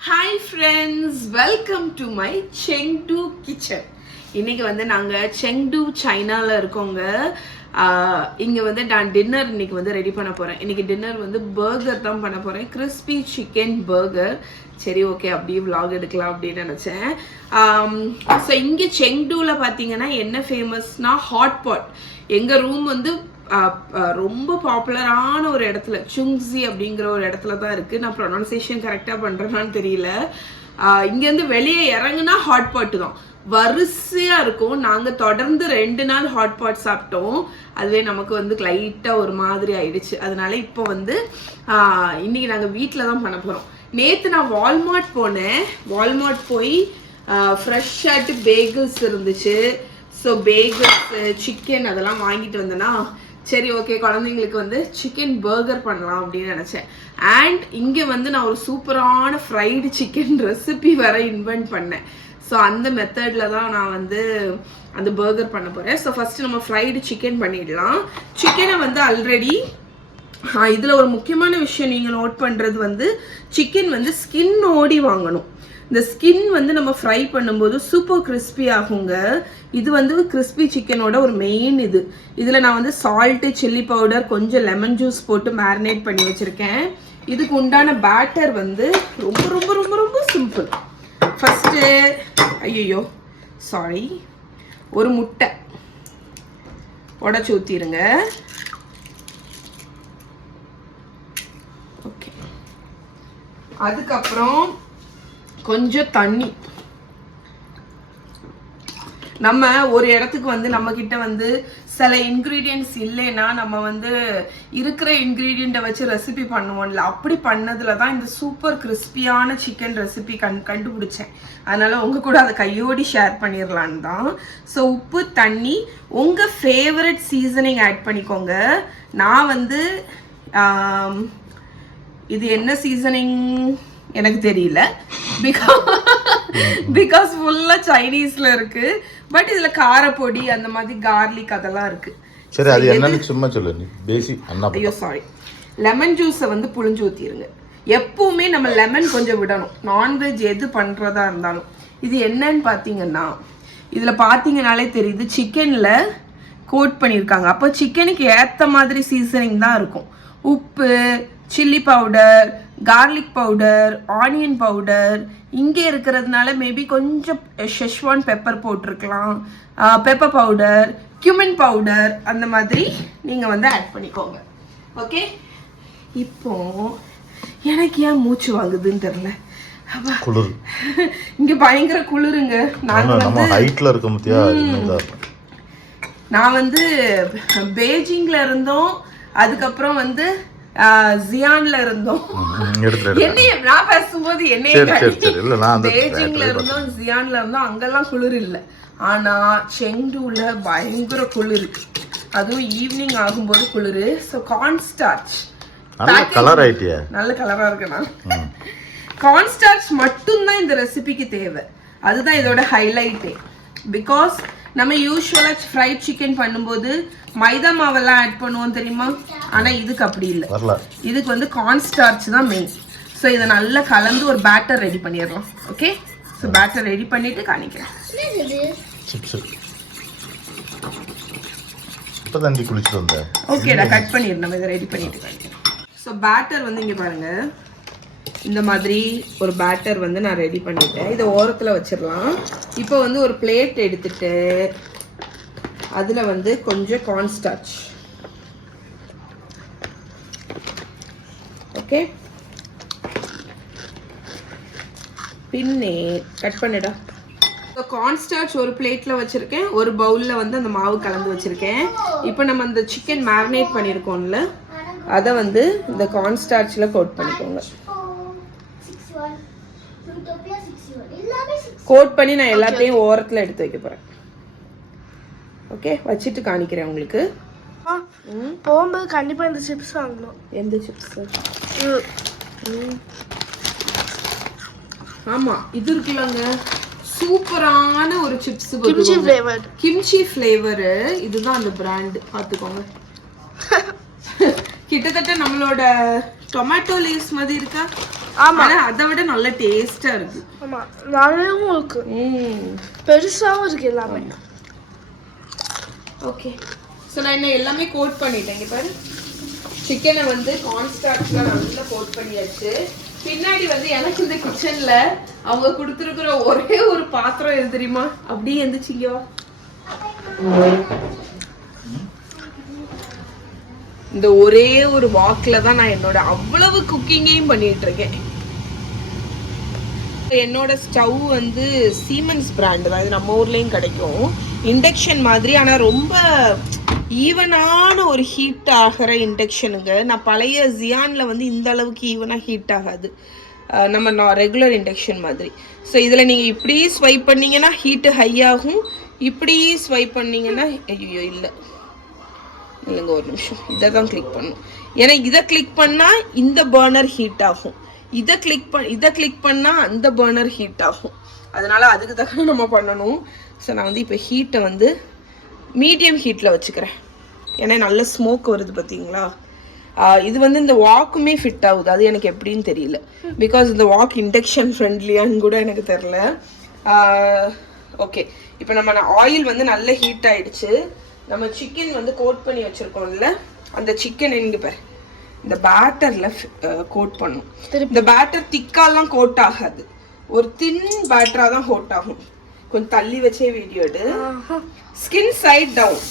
Hi friends, welcome to my Chengdu kitchen. இன்னைக்கு வந்து நாங்க செங்டு சைனால இருக்கோங்க. இங்க வந்து நான் டின்னர் இன்னைக்கு வந்து ரெடி பண்ண போறேன். இன்னைக்கு டின்னர் வந்து பர்கர் தான் பண்ண போறேன். Crispy chicken burger. சரி ஓகே அப்படியே vlog எடுக்கலாம் அப்படின்னு நினைச்சேன். ஸோ இங்க செங்டுல பாத்தீங்கன்னா என்ன ஃபேமஸ்னா ஹாட் பாட். எங்க ரூம் வந்து ரொம்ப பாப்புலரான ஒரு இடத்துல சுங்ஸி அப்படிங்கிற ஒரு இடத்துல தான் இருக்கு. நான் ப்ரொனன்சியேஷன் கரெக்டா பண்றேனான்னு தெரியல. இங்கேருந்து வெளியே இறங்குனா ஹாட் பாட் தான் வரிசையா இருக்கும். நாங்க தொடர்ந்து 2 நாள் ஹாட் பாட் சாப்பிட்டோம். அதுவே நமக்கு வந்து லைட்டா ஒரு மாதிரி ஆயிடுச்சு. அதனால இப்போ வந்து இன்னைக்கு நாங்க வீட்டில தான் பண்ண போறோம். நேத்து நான் வால்மார்ட் போனேன். வால்மார்ட் போய் ஃப்ரெஷ்ஷாட்டு பேகிள்ஸ் இருந்துச்சு. ஸோ பேகிள்ஸ் சிக்கன் அதெல்லாம் வாங்கிட்டு வந்தேன்னா சரி ஓகே குழந்தைங்களுக்கு வந்து சிக்கன் பர்கர் பண்ணலாம் அப்படின்னு நினச்சேன். அண்ட் இங்கே வந்து நான் ஒரு சூப்பரான ஃப்ரைடு சிக்கன் ரெசிபி வேற இன்வென்ட் பண்ணேன். ஸோ அந்த மெத்தடில் தான் நான் வந்து அந்த பர்கர் பண்ண போகிறேன். ஸோ ஃபஸ்ட்டு நம்ம ஃப்ரைடு சிக்கன் பண்ணிடலாம். சிக்கனை வந்து ஆல்ரெடி இதில் ஒரு முக்கியமான விஷயம் நீங்கள் நோட் பண்ணுறது வந்து சிக்கன் வந்து ஸ்கின்னோடி வாங்கணும். இந்த ஸ்கின் வந்து நம்ம ஃப்ரை பண்ணும்போது சூப்பர் கிறிஸ்பி ஆகுங்க. இது வந்து கிறிஸ்பி சிக்கனோட ஒரு மெயின் இது. இதில் நான் வந்து சால்ட்டு சில்லி பவுடர் கொஞ்சம் லெமன் ஜூஸ் போட்டு மேரினேட் பண்ணி வச்சுருக்கேன். இதுக்கு உண்டான பேட்டர் வந்து ரொம்ப ரொம்ப ரொம்ப ரொம்ப சிம்பிள். ஃபஸ்ட்டு ஐயோ சாரி, ஒரு முட்டை உடச்சி ஊற்றிடுங்க. ஓகே, அதுக்கப்புறம் கொஞ்சம் தண்ணி. நம்ம ஒரு இடத்துக்கு வந்து நம்ம கிட்ட வந்து சில இன்க்ரீடியன்ட்ஸ் இல்லைன்னா நம்ம வந்து இருக்கிற இன்க்ரீடியண்ட்டை வச்சு ரெசிபி பண்ணுவோம்ல, அப்படி பண்ணதுல தான் இந்த சூப்பர் கிறிஸ்பியான சிக்கன் ரெசிபி கண்டுபிடிச்சேன். அதனால உங்க கூட அதை கையோடி ஷேர் பண்ணிடலான்னு தான். ஸோ உப்பு தண்ணி உங்க ஃபேவரட் சீசனிங் ஆட் பண்ணிக்கோங்க. நான் வந்து இது என்ன சீசனிங் எனக்கு தெரியல, பிகாஸ் ஃபுல்லா சைனீஸ்ல இருக்கு. பட் இதுல காரப்பொடி அந்த மாதிரி கார்லிக் அதெல்லாம் இருக்கு. சரி, அது என்னன்னு சும்மா சொல்லு நீ பேசிக். ஐயோ சாரி, லெமன் ஜூஸை வந்து புழிஞ்சு ஊத்திடுங்க. எப்பவுமே நம்ம லெமன் கொஞ்சம் விடணும் நான்வெஜ் எது பண்றதா இருந்தாலும். இது என்னன்னு பாத்தீங்கன்னா இதுல பாத்தீங்கன்னாலே தெரியுது சிக்கன்ல கோட் பண்ணியிருக்காங்க. அப்போ சிக்கனுக்கு ஏத்த மாதிரி சீசனிங் தான் இருக்கும். உப்பு, chilli powder, garlic powder, onion powder இங்கே இருக்கிறதுனால மேபி கொஞ்சம் ஷெஷ்வான் பெப்பர் போட்டிருக்கலாம், பெப்பர் பவுடர், கியூமின் பவுடர் அந்த மாதிரி நீங்கள் வந்து ஆட் பண்ணிக்கோங்க. ஓகே, இப்போ எனக்கு ஏன் மூச்சு வாங்குதுன்னு தெரியல. குளிர் இங்க பயங்கர குளிருங்க. நான் வந்து பெய்ஜிங்ல இருந்தோம், அதுக்கப்புறம் வந்து ஜியான்ல இருந்தோம். என்னைய நான் பேசும்போது பெய்ஜிங்ல இருந்தோம், ஜியான்ல இருந்தோம். அங்கெல்லாம் குளிர் இல்லை. ஆனா செங்டுல பயங்கர குளிர், அதுவும் ஈவினிங் ஆகும்போது குளிர். ஸோ கார்ன்ஸ்டார்ச் நல்ல கலரா இருக்குண்ணா. கார்ன்ஸ்டார்ச் மட்டும்தான் இந்த ரெசிபிக்கு தேவை. அதுதான் இதோட ஹைலைட்டே. பிகாஸ் நம்ம யூஸ்வலா ஃப்ரைட் சிக்கன் பண்ணும்போது மைதா மாவெல்லாம் ஆட் பண்ணுவோம் தெரியுமா, ஆனா இதுக்கு அப்படி இல்லை. இதுக்கு வந்து கார்ன்ஸ்டார்ச் தான் மெயின். ஸோ இதை நல்லா கலந்து ஒரு பேட்டர் ரெடி பண்ணிடலாம். ஓகே, ஸோ பேட்டர் ரெடி பண்ணிட்டு காணிக்கிறேன். ஓகேடா, கட் பண்ணிடணும். இதை ரெடி பண்ணிட்டு காணிக்கிறேன். ஸோ பேட்டர் வந்து இங்கே பாருங்க, இந்த மாதிரி ஒரு பேட்டர் வந்து நான் ரெடி பண்ணிட்டேன். இதை ஓரத்தில் வச்சிடலாம். இப்போ வந்து ஒரு பிளேட் எடுத்துட்டு அதில் வந்து கொஞ்சம் கார்ன்ஸ்டார்ச். ஓகே, பின்னே கட் பண்ணிடா. கார்ன்ஸ்டார்ச் ஒரு பிளேட்டில் வச்சுருக்கேன், ஒரு பவுலில் வந்து அந்த மாவு கலந்து வச்சுருக்கேன். இப்போ நம்ம அந்த சிக்கன் மேரினேட் பண்ணியிருக்கோம்ல, அதை வந்து இந்த கார்ன்ஸ்டார்ச்சில் கோட் பண்ணிக்கோங்க. கோட் பண்ணி நான் எல்லாத்தையும் ஓரத்தில் எடுத்து வைக்க போகிறேன். ஓகே, வச்சுட்டு காணிக்கிறேன் உங்களுக்கு. போகும்போது கண்டிப்பாக இந்த சிப்ஸ் வாங்கணும். எந்த சிப்ஸ்? ஆமாம், இது இருக்குல்லங்க, சூப்பரான ஒரு சிப்ஸ், கிம்ச்சி ஃப்ளேவரு. இதுதான் அந்த பிராண்டு, பார்த்துக்கோங்க. கிட்டத்தட்ட நம்மளோட டொமேட்டோ லீவ்ஸ் மாதிரி இருக்கா, ஆமா. ஆனா அதை விட நல்ல டேஸ்டா இருக்கு. ஆமா நல்லாவும் இருக்கு, பெருசாவும் இருக்கு எல்லாமே. ஓகே ஸோ நான் என்ன எல்லாமே கோட் பண்ணிட்டேன். இங்க பாரு, சிக்கனை வந்து கார்ன்ஸ்டார்ச்ல நல்லா கோட் பண்ணியாச்சு. பின்னாடி வந்து எனக்கு இந்த கிச்சன்ல அவங்க கொடுத்துருக்குற ஒரே ஒரு பாத்திரம் எது தெரியுமா? அப்படியே எந்திரிச்சிங்க. இந்த ஒரே ஒரு வாக்ல தான் நான் என்னோட அவ்வளவு குக்கிங்கையும் பண்ணிட்டு இருக்கேன். என்னோட ஸ்டவ் வந்து சீமென்ஸ் பிராண்ட் தான், இது நம்ம ஊர்லயும் கிடைக்கும். இண்டக்ஷன் மாதிரி, ஆனா ரொம்ப ஈவனான ஒரு ஹீட் ஆகிற இண்டக்ஷனுங்க. நான் பழைய ஜியான்ல வந்து இந்த அளவுக்கு ஈவனாக ஹீட் ஆகாது, நம்ம ரெகுலர் இண்டக்ஷன் மாதிரி. ஸோ இதில் நீங்கள் இப்படி ஸ்வைப் பண்ணிங்கன்னா ஹீட்டு ஹை ஆகும், இப்படி ஸ்வைப் பண்ணிங்கன்னா ஐயோ இல்லை இல்லைங்க ஒரு நிமிஷம், இதை தான் கிளிக் பண்ணணும். ஏன்னா இதை கிளிக் பண்ணால் இந்த பர்னர் ஹீட் ஆகும், இதை கிளிக் பண்ணால் அந்த பர்னர் ஹீட் ஆகும். அதனால் அதுக்கு தக்க நம்ம பண்ணணும். ஸோ நான் வந்து இப்போ ஹீட்டை வந்து மீடியம் ஹீட்டில் வச்சுக்கிறேன். ஏன்னா நல்ல ஸ்மோக் வருது பார்த்தீங்களா. இது வந்து இந்த வாக்குமே ஃபிட் ஆகுது, அது எனக்கு எப்படின்னு தெரியல. பிகாஸ் இந்த வாக் இண்டக்ஷன் ஃப்ரெண்ட்லியான்னு கூட எனக்கு தெரில. ஓகே, இப்போ நம்ம ஆயில் வந்து நல்ல ஹீட் ஆகிடுச்சு. நம்ம சிக்கன் வந்து கோட் பண்ணி வச்சுருக்கோம்ல, அந்த சிக்கன் எங்கே பாரு இந்த பேட்டரில் கோட் பண்ணும். இந்த பேட்டர் திக்காலாம் கோட் ஆகாது, ஒரு தின் பேட்டராக தான் கோட் ஆகும். கொஞ்சம் தள்ளி வச்சே வீடியோ எடு. ஸ்கின் சைட் டவுன்,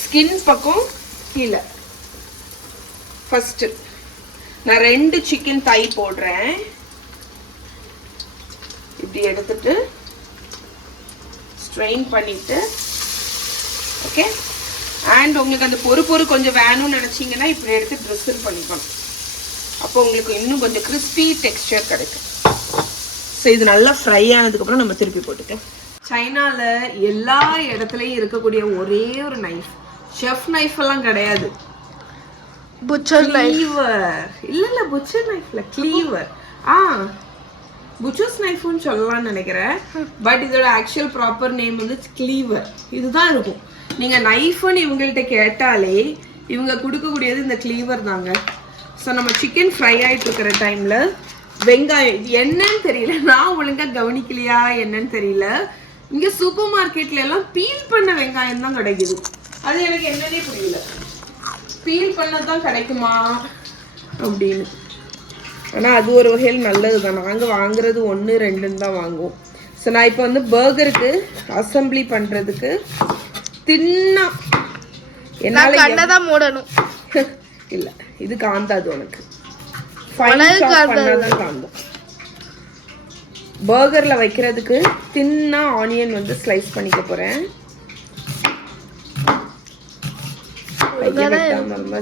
ஸ்கின் பக்கம் கீழே. ஃபர்ஸ்ட் நான் 2 சிக்கன் தை போடுறேன். இப்படி எடுத்துட்டு ஸ்ட்ரெயின் பண்ணிட்டு, ஓகே. அண்ட் உங்களுக்கு அந்த பொறு கொஞ்சம் வேணும்னு நினச்சிங்கன்னா இப்படி எடுத்து ட்ரெஸ்ஸில் பண்ணிக்கணும். அப்போ உங்களுக்கு இன்னும் கொஞ்சம் கிறிஸ்பி டெக்ஸ்டர் கிடைக்கும். ஸோ இது நல்லா ஃப்ரை ஆனதுக்கப்புறம் நம்ம திருப்பி போட்டுக்கலாம். சைனாவில் எல்லா இடத்துலையும் இருக்கக்கூடிய ஒரே ஒரு நைஃப், ஷெஃப் நைஃப் எல்லாம் கிடையாது, புச்சர் நைஃப். இல்ல புச்சர் நைஃப்ல க்ளீவர். புச்சர்ஸ் நைஃப்னு சொல்லலாம்னு நினைக்கிறேன். பட் இதோட ஆக்சுவல் ப்ராப்பர் நேம் வந்து க்ளீவர். இதுதான் இருக்கும். நீங்க நைஃப்னு இவங்கள்ட்ட கேட்டாலே இவங்க கொடுக்கக்கூடியது இந்த க்ளீவர் தாங்க. ஸோ நம்ம சிக்கன் ஃப்ரை ஆகிட்டு இருக்கிற டைம்ல வெங்காயம், இது என்னன்னு தெரியல, நான் ஒழுங்கா கவனிக்கலையா என்னன்னு தெரியல. இங்க சூப்பர் மார்க்கெட்ல எல்லாம் பீல் பண்ண வெங்காயம் தான் கிடைக்குது. அது எனக்கு என்னன்னே புரியல, பீல் பண்ணதான் கிடைக்குமா அப்படின்னு. ஆனால் அது ஒரு வகையில் நல்லது தான். நாங்கள் வாங்குறது 1, 2 தான் வாங்குவோம். ஸோ நான் இப்போ வந்து பர்கருக்கு அசம்பிளி பண்ணுறதுக்கு தின்னா என்னால் கண்ணதான் மூடணும். இல்லை இது காந்தாது, உனக்கு பண்ணாதான் காந்தும். பர்கரில் வைக்கிறதுக்கு தின்னா ஆனியன் வந்து ஸ்லைஸ் பண்ணிக்க போகிறேன்.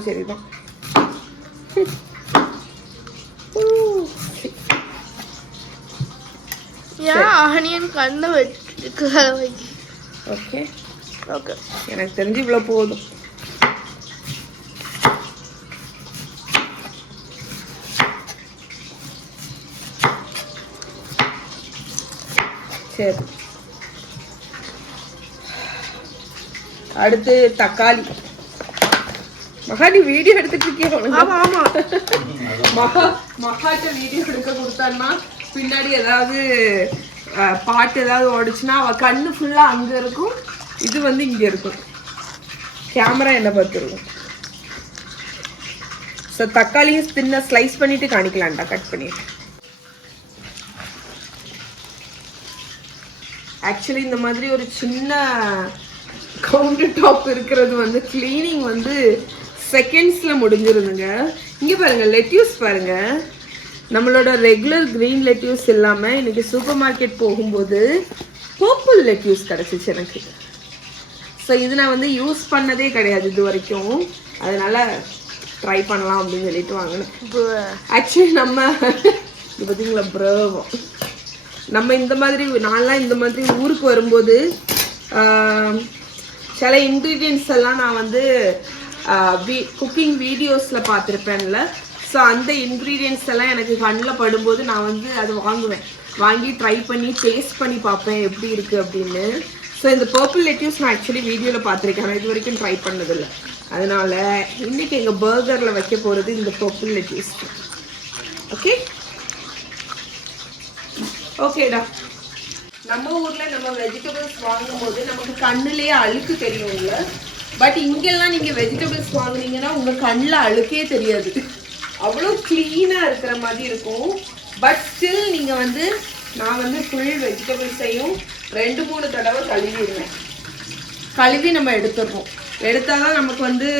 சரிதான். ஆனியன் கண்ணு ஓகே ஓகே, எனக்கு தெரிஞ்சு இவ்வளோ போதும். சரி, அடுத்து தக்காளி. மகாடி வீடியோ எடுத்துட்டு இருக்கேன். ஆமா ஆமா, மகாட்ட வீடியோ எடுக்க கொடுத்தான்னா பின்னாடி ஏதாவது பாட்டு ஏதாவது ஓடிச்சுன்னா அவ கண்ணு ஃபுல்லா அங்க இருக்கும், இது வந்து இங்க இருக்கும், கேமரா என்ன பார்த்துருக்கும். ஸோ தக்காளியும் தின்ன ஸ்லைஸ் பண்ணிட்டு காணிக்கலாம்டா, கட் பண்ணிட்டு. ஆக்சுவலி இந்த மாதிரி ஒரு சின்ன கவுண்டர் டாப் இருக்கிறது வந்து கிளீனிங் வந்து செகண்ட்ஸில் முடிஞ்சிருந்துங்க. இங்கே பாருங்கள், லெட்யூஸ் பாருங்கள், நம்மளோட ரெகுலர் க்ரீன் லெட்யூஸ் இல்லாமல் இன்றைக்கி சூப்பர் மார்க்கெட் போகும்போது பர்பிள் லெட்யூஸ் கிடச்சிச்சு எனக்கு. ஸோ இது நான் வந்து யூஸ் பண்ணதே கிடையாது இது வரைக்கும், அதனால் ட்ரை பண்ணலாம் அப்படின்னு சொல்லிட்டு வாங்கினேன். ஆக்சுவலி நம்ம இது பார்த்தீங்களா ப்ரவம், நம்ம இந்த மாதிரி நான்லாம் இந்த மாதிரி ஊருக்கு வரும்போது சில இன்க்ரீடியன்ட்ஸ் எல்லாம் நான் வந்து குக்கிங் வீடியோஸில் பார்த்துருப்பேன்ல. ஸோ அந்த இன்க்ரீடியன்ட்ஸ் எல்லாம் எனக்கு கண்ணில் படும்போது நான் வந்து அது வாங்குவேன், வாங்கி ட்ரை பண்ணி டேஸ்ட் பண்ணி பார்ப்பேன் எப்படி இருக்குது அப்படின்னு. ஸோ இந்த பர்பிள் லெட்யூஸ் நான் ஆக்சுவலி வீடியோவில் பார்த்துருக்கேன், ஆனால் இது வரைக்கும் ட்ரை பண்ணதில்லை. அதனால் இன்றைக்கி எங்கள் பர்கரில் வைக்க போகிறது இந்த பர்பிள் லெட்யூஸ். ஓகே ஓகேடா. நம்ம ஊர்ல நம்ம வெஜிடபிள்ஸ் வாங்கும்போது நமக்கு கண்ணுலயே அழுக்கு தெரியும்ல. பட் இங்கெல்லாம் நீங்க வெஜிடபிள்ஸ் வாங்குனீங்கன்னா உங்க கண்ணுல அழுக்கே தெரியாது. அவ்வளோ கிளீனா இருக்கிற மாதிரி இருக்கும். பட் ஸ்டில் நீங்க வந்து நான் வந்து ஃபுல் வெஜிடபிள்ஸையும் 2-3 தடவை கழுவிடுவேன். கழுவி நம்ம எடுத்துடுறோம். எடுத்தாதான் நமக்கு வந்து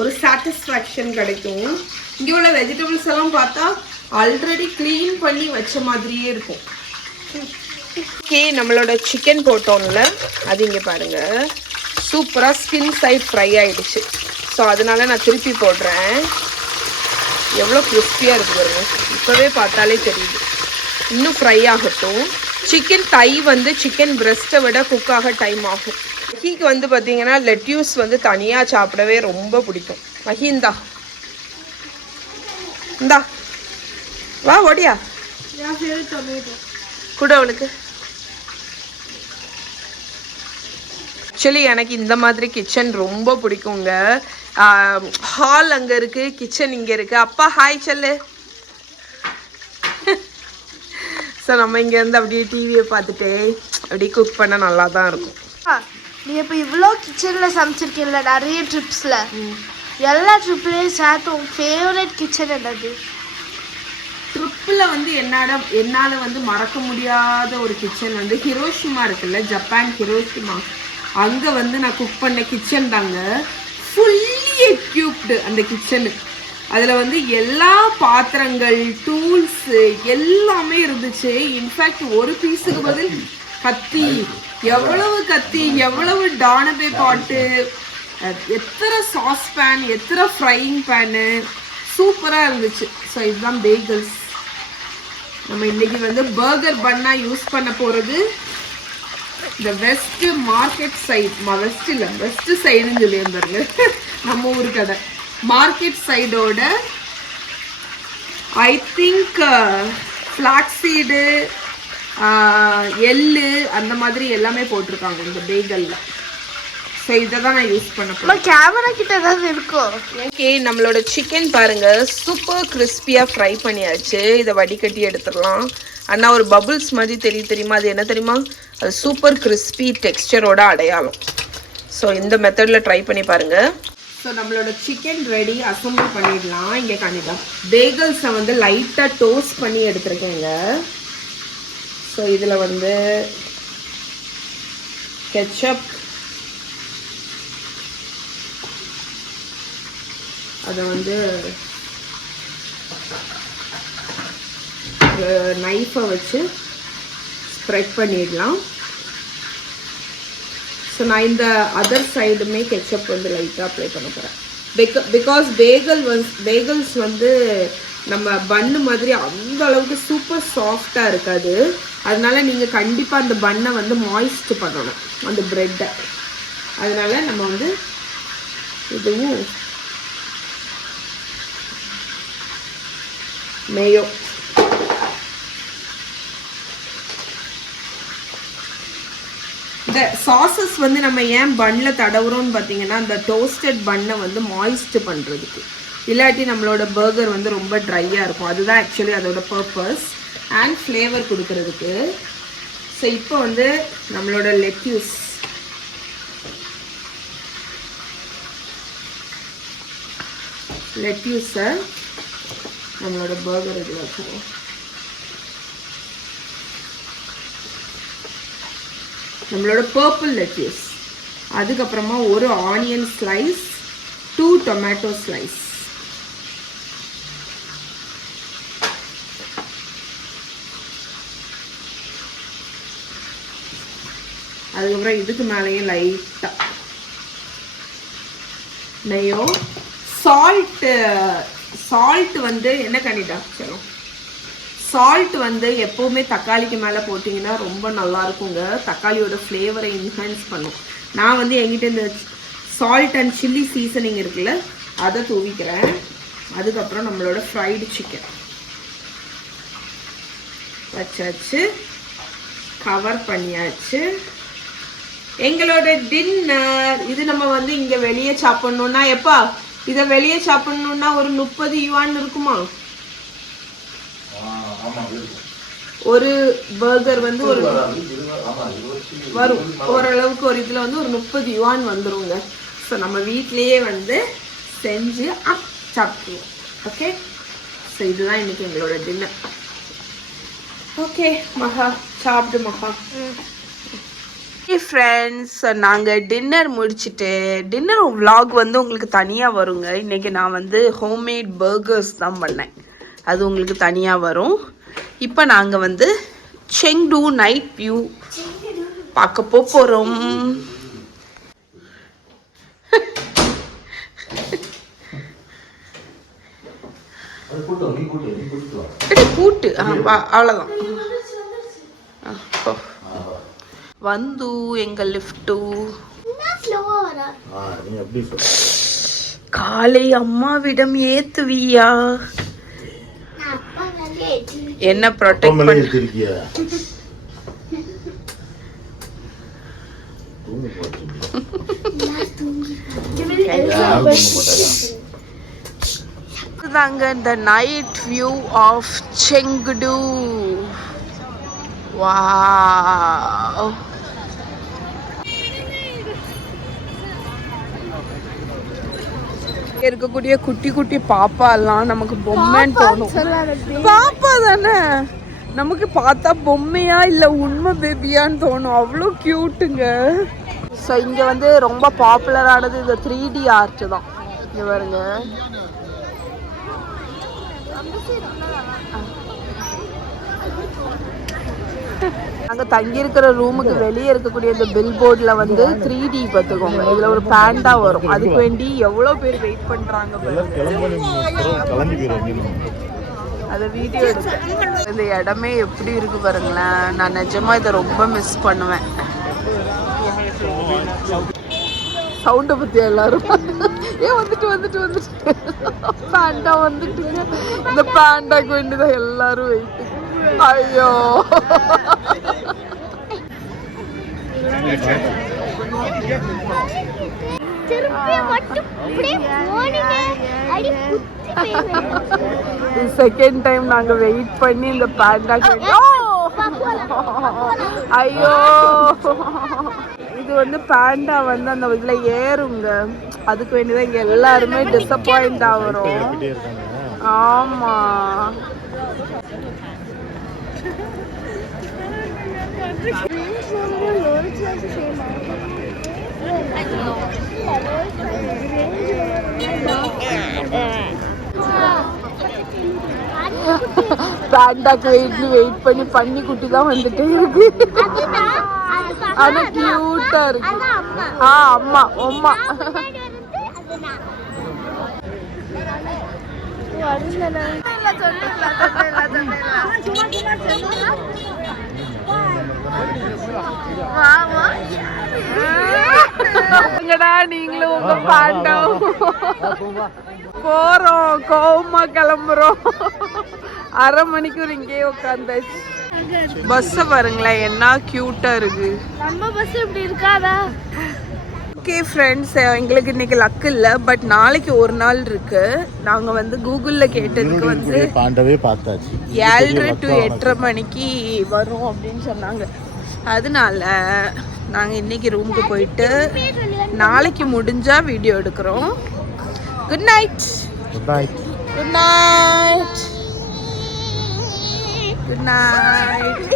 ஒரு சாட்டிஸ்ஃபேக்ஷன் கிடைக்கும். இங்கே உள்ள வெஜிடபிள்ஸ் எல்லாம் பார்த்தா ஆல்ரெடி க்ளீன் பண்ணி வச்ச மாதிரியே இருக்கும். ஓகே, நம்மளோட சிக்கன் போட்டோம்ல, அது இங்கே பாருங்க சூப்பராக ஸ்கின் சைட் ஃப்ரை ஆயிடுச்சு. ஸோ அதனால நான் திருப்பி போடுறேன். எவ்வளோ கிறிஸ்பியாக இருக்கு பாருங்க, இப்போவே பார்த்தாலே தெரியுது. இன்னும் ஃப்ரை ஆகட்டும். சிக்கன் தை வந்து சிக்கன் பிரெஸ்ட்டை விட குக்காக டைம் ஆகும். மஹிக்கு வந்து பார்த்தீங்கன்னா லெட்யூஸ் வந்து தனியாக சாப்பிடவே ரொம்ப பிடிக்கும். மஹி இந்தா வா ஓடியா கூட அவளுக்கு. ஆக்சுவலி எனக்கு இந்த மாதிரி கிச்சன் ரொம்ப பிடிக்குங்க. ஹால் அங்கே இருக்கு, கிச்சன் இங்கே இருக்கு. அப்பா ஹாய் சொல்லு. ஸோ நம்ம இங்கேருந்து அப்படியே டிவியை பார்த்துட்டு அப்படியே குக் பண்ண நல்லா தான் இருக்கும். நீ இப்போ இவ்வளோ கிச்சனில் சமைச்சிருக்கீங்கள நிறைய ட்ரிப்ஸில், எல்லா ட்ரிப்லேயும் சேர்த்து உங்கள் ஃபேவரட் கிச்சன் என்னது? ட்ரிப்பில் வந்து என்னால் வந்து மறக்க முடியாத ஒரு கிச்சன் வந்து ஹிரோஷிமா இருக்குல்ல, ஜப்பான் ஹிரோஷிமா. அங்கே வந்து நான் குக் பண்ண கிச்சன் தாங்க. ஃபுல்லி எக்யூப்டு அந்த கிச்சனு. அதில் வந்து எல்லா பாத்திரங்கள், டூல்ஸு எல்லாமே இருந்துச்சு. இன்ஃபேக்ட் ஒரு பீஸுக்கு பதில் கத்தி, எவ்வளவு டானபே பாட்டு, எத்தனை சாஸ் பேன், எத்தனை ஃப்ரையிங் பேனு, சூப்பராக இருந்துச்சு. ஸோ இதுதான் பேகல்ஸ். நம்ம இன்னைக்கு வந்து பர்கர் பண்ணா யூஸ் பண்ண போகிறது இந்த வெஸ்ட் மார்க்கெட் சைட். வெஸ்ட் இல்லை, வெஸ்ட் சைடுன்னு சொல்லியிருந்தாருங்க நம்ம ஊர் கடை. மார்க்கெட் சைடோட ஐ திங்க் ஃப்ளாக்ஸீடு, எள்ளு அந்த மாதிரி எல்லாமே போட்டிருக்காங்க இந்த பேகல்ல. ஸோ இதை தான் நான் யூஸ் பண்ண போகிறேன். கேமரா கிட்ட ஏதாவது இருக்கும். ஓகே, நம்மளோட சிக்கன் பாருங்க சூப்பர் கிறிஸ்பியாக ஃப்ரை பண்ணியாச்சு. இதை வடிகட்டி எடுத்துடலாம். அண்ணா ஒரு பபுள்ஸ் மாதிரி தெரியுமா? அது என்ன தெரியுமா? அது சூப்பர் கிறிஸ்பி டெக்ஸ்டரோட அடையாளம். ஸோ இந்த மெத்தடில் ட்ரை பண்ணி பாருங்க. ஸோ நம்மளோட சிக்கன் ரெடி, அசம்பிள் பண்ணிடலாம். இங்கே காணிதான் பேகல்ஸை வந்து லைட்டாக டோஸ்ட் பண்ணி எடுத்துருக்கேங்க. ஸோ இதில் வந்து கெச்சப், அதை வந்து நைஃபை வச்சு ஸ்ப்ரெட் பண்ணிடலாம். ஸோ நான் இந்த அதர் சைடுமே கெச்சப் வந்து லைட்டாக அப்ளை பண்ண போகிறேன். பிகாஸ் பேகல்ஸ் வந்து நம்ம பன்னு மாதிரி அந்த அளவுக்கு சூப்பர் சாஃப்டாக இருக்காது. அதனால நீங்கள் கண்டிப்பாக அந்த பன்னை வந்து மாய்ஸ்ட் பண்ணணும், அந்த ப்ரெட்டை. அதனால நம்ம வந்து இதுவும் மேயோ இந்த சாசஸ் வந்து நம்ம ஏன் பன்னில் தடவுறோம்னு பார்த்தீங்கன்னா அந்த டோஸ்டட் பன்னை வந்து மாய்ஸ்ட் பண்ணுறதுக்கு. இல்லாட்டி நம்மளோட பர்கர் வந்து ரொம்ப ட்ரையாக இருக்கும். அதுதான் ஆக்சுவலி அதோட பர்பஸ். அண்ட் ஃப்ளேவர் கொடுக்கறதுக்கு. ஸோ இப்போ வந்து நம்மளோட லெட்யூஸை நம்மளோட பர்கர் இது வச்சுருவோம். நம்மளோட பர்பிள் லெட்யூஸ், அதுக்கப்புறமா ஒரு ஆனியன் ஸ்லைஸ், 2 டொமேட்டோ ஸ்லைஸ். அதுக்கப்புறம் இதுக்கு மேலேயும் லைட்டாக நெய்யோ. சால்ட் வந்து என்ன கண்டிட்டா சொல்லும், சால்ட் வந்து எப்போவுமே தக்காளிக்கு மேலே போட்டிங்கன்னா ரொம்ப நல்லா இருக்குங்க. தக்காளியோட ஃப்ளேவரை என்ஹான்ஸ் பண்ணும். நான் வந்து என்கிட்ட இந்த சால்ட் அண்ட் சில்லி சீசனிங் இருக்குல்ல, அதை தூவிக்கிறேன். அதுக்கப்புறம் நம்மளோட ஃப்ரைடு சிக்கன் வச்சாச்சு, கவர் பண்ணியாச்சு. எங்களோட டின்னர் இது. நம்ம வந்து இங்கே வெளியே சாப்பிட்ணுன்னா எப்பா இதை வெளியே சாப்பிட்ணுன்னா ஒரு 30 யுவான் இருக்குமா? ஒரு பர்கர் வந்து ஒரு வரும் ஓரளவுக்கு ஒரு இதில் வந்து ஒரு 30 யுவான் வந்துருங்க. ஸோ நம்ம வீட்லேயே வந்து செஞ்சு சாப்பிடுவோம். ஓகே, ஸோ இதுதான் இன்னைக்கு எங்களோட டின்னர். ஓகே மகா, சாப்பிடு மகா. ஃப்ரெண்ட்ஸ், நாங்கள் டின்னர் முடிச்சுட்டு டின்னர் vlog வந்து உங்களுக்கு தனியாக வருங்க. இன்றைக்கி நான் வந்து ஹோம்மேட் பர்கர்ஸ் தான் பண்ணேன், அது உங்களுக்கு தனியாக வரும். இப்போ நாங்கள் வந்து செங்டு நைட் வியூ பார்க்க போகிறோம். கூட்டு அவ்வளோதான். வந்து எங்கள் லிஃப்ட்டு காலை அம்மாவிடம் ஏத்துவியா? என்ன ப்ரொடெக்ட் பண்ண தாங்க the night view of Chengdu. wow, இருக்கக்கூடிய குட்டி குட்டி பாப்பா எல்லாம் நமக்கு பொம்மைன்னு தோணும். பாப்பா தானே, நமக்கு பார்த்தா பொம்மையா இல்ல உண்மை பேபியான்னு தோணும், அவ்வளோ கியூட்டுங்க. ஸோ இங்கே வந்து ரொம்ப பாப்புலரானது இந்த 3D ஆர்ட் தான். இங்கே பாருங்க, நாங்கள் தங்கியிருக்கிற ரூமுக்கு வெளியே இருக்கக்கூடிய இந்த பில் போர்டில் வந்து 3D பார்த்துக்கோங்க, இதில் ஒரு பேண்டா வரும். அதுக்கு வேண்டி எவ்வளோ பேர் வெயிட் பண்ணுறாங்க, அதை வீடியோ எடுத்து. இந்த இடமே எப்படி இருக்கு பாருங்களேன். நான் நிஜமாக இதை ரொம்ப மிஸ் பண்ணுவேன். சவுண்டை பற்றி எல்லாரும் வந்துட்டு பேண்டா வந்துட்டுங்க. இந்த பேண்டாக்கு வேண்டிதான் எல்லாரும் வெயிட்டு. ஐயோ, செகண்ட் டைம் நாங்க வெயிட் பண்ணி இந்த பேண்டாக்கு. ஐயோ, இது வந்து பேண்டா வந்து அந்த இதுல ஏறுங்க, அதுக்கு வேண்டிதான் இங்க எல்லாருமே டிசப்பாயிண்ட் ஆகுறோம். ஆமா, பேண்டாக்கு வெயிட் பண்ணி பண்ணி குட்டி தான் வந்துட்டே இருக்கு. ஆனா கியூட்டா இருக்கு. அம்மா அம்மா நீங்களும் உங்க பாண்டா போறோம், கோவமா கிளம்புறோம். அரை மணிக்கூர் இங்கேயே உட்காந்தாச்சு. பஸ் பாருங்களேன், என்ன கியூட்டா இருக்கு. நம்ம பஸ் இப்படி இருக்காதா? ஓகே ஃப்ரெண்ட்ஸ், எங்களுக்கு இன்னைக்கு லக்கு இல்லை, பட் நாளைக்கு ஒரு நாள் இருக்கு. நாங்கள் வந்து கூகுளில் கேட்டதுக்கு வந்து 7:30 to 8:30 மணிக்கு வரும் அப்படின்னு சொன்னாங்க. அதனால நாங்கள் இன்னைக்கு ரூமுக்கு போயிட்டு நாளைக்கு முடிஞ்சா வீடியோ எடுக்கிறோம். Good night. Good night. Good night. Good night.